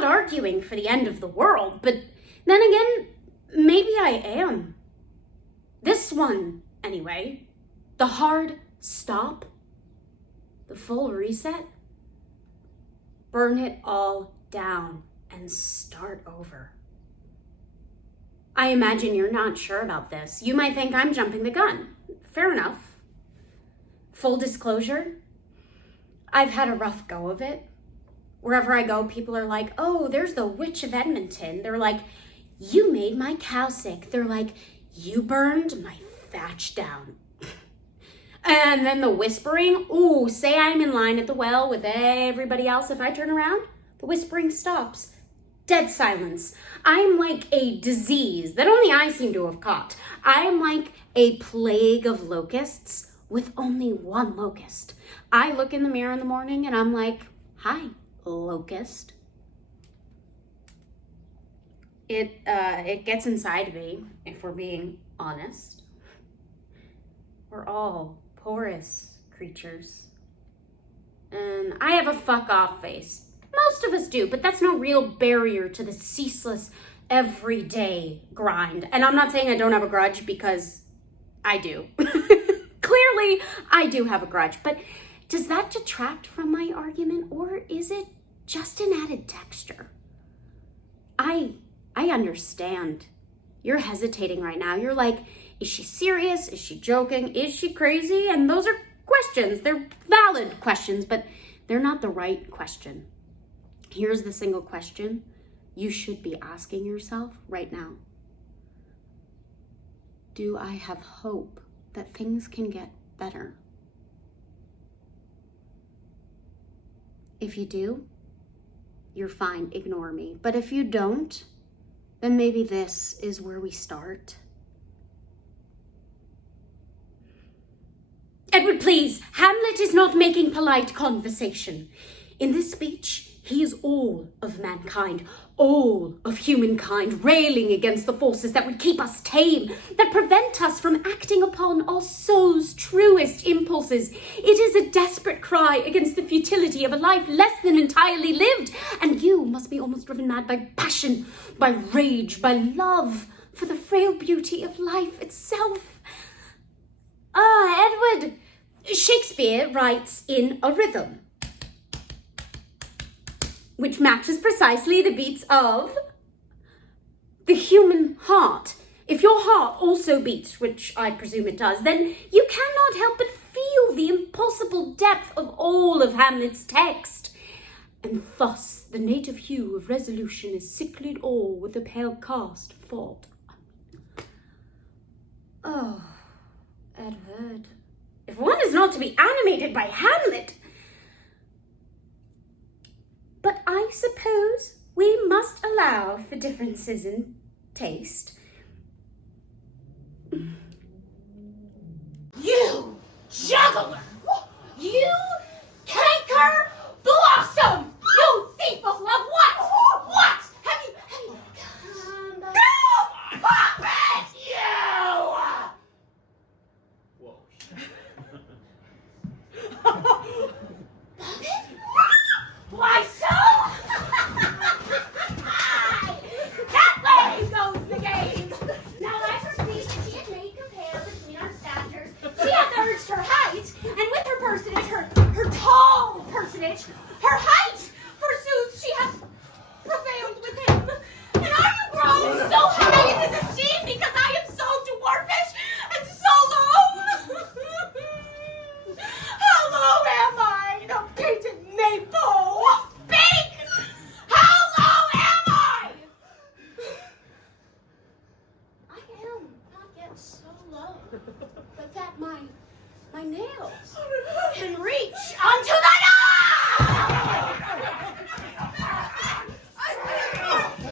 not arguing for the end of the world, but then again, maybe I am. This one, anyway. The hard stop. The full reset. Burn it all down and start over. I imagine you're not sure about this. You might think I'm jumping the gun. Fair enough. Full disclosure, I've had a rough go of it. Wherever I go, people are like, oh, there's the Witch of Edmonton. They're like, you made my cow sick. They're like, you burned my thatch down. And then the whispering, ooh, say I'm in line at the well with everybody else. If I turn around, the whispering stops. Dead silence. I'm like a disease that only I seem to have caught. I'm like a plague of locusts with only one locust. I look in the mirror in the morning and I'm like, hi, locust. It gets inside me, if we're being honest. We're all porous creatures. And I have a fuck off face. Most of us do, but that's no real barrier to the ceaseless, everyday grind. And I'm not saying I don't have a grudge, because I do. Clearly, I do have a grudge. But does that detract from my argument, or is it just an added texture? I understand. You're hesitating right now. You're like, is she serious? Is she joking? Is she crazy? And those are questions. They're valid questions, but they're not the right question. Here's the single question you should be asking yourself right now. Do I have hope that things can get better? If you do, you're fine, ignore me. But if you don't, then maybe this is where we start. Edward, please, Hamlet is not making polite conversation. In this speech, he is all of mankind, all of humankind, railing against the forces that would keep us tame, that prevent us from acting upon our soul's truest impulses. It is a desperate cry against the futility of a life less than entirely lived, and you must be almost driven mad by passion, by rage, by love for the frail beauty of life itself. Edward, Shakespeare writes in a rhythm, which matches precisely the beats of the human heart. If your heart also beats, which I presume it does, then you cannot help but feel the impossible depth of all of Hamlet's text. And thus the native hue of resolution is sicklied all with a pale cast of thought. Oh, Edward, if one is not to be animated by Hamlet, but I suppose we must allow for differences in taste. You juggler! You canker blossom! You thief of love! What? Have you come back? No! Puppet! You! Whoa. Puppet? Why so? That way goes the game. Now I perceived that she had made compare between our statures. She hath urged her height, and with her personage, her tall personage, her height, forsooth, she hath prevailed with him. And are you grown so high in his esteem because I am so dwarfish and so low? How low am I, the painted maple? Speak! How low am I? I am not yet so low, but that my nails can reach unto the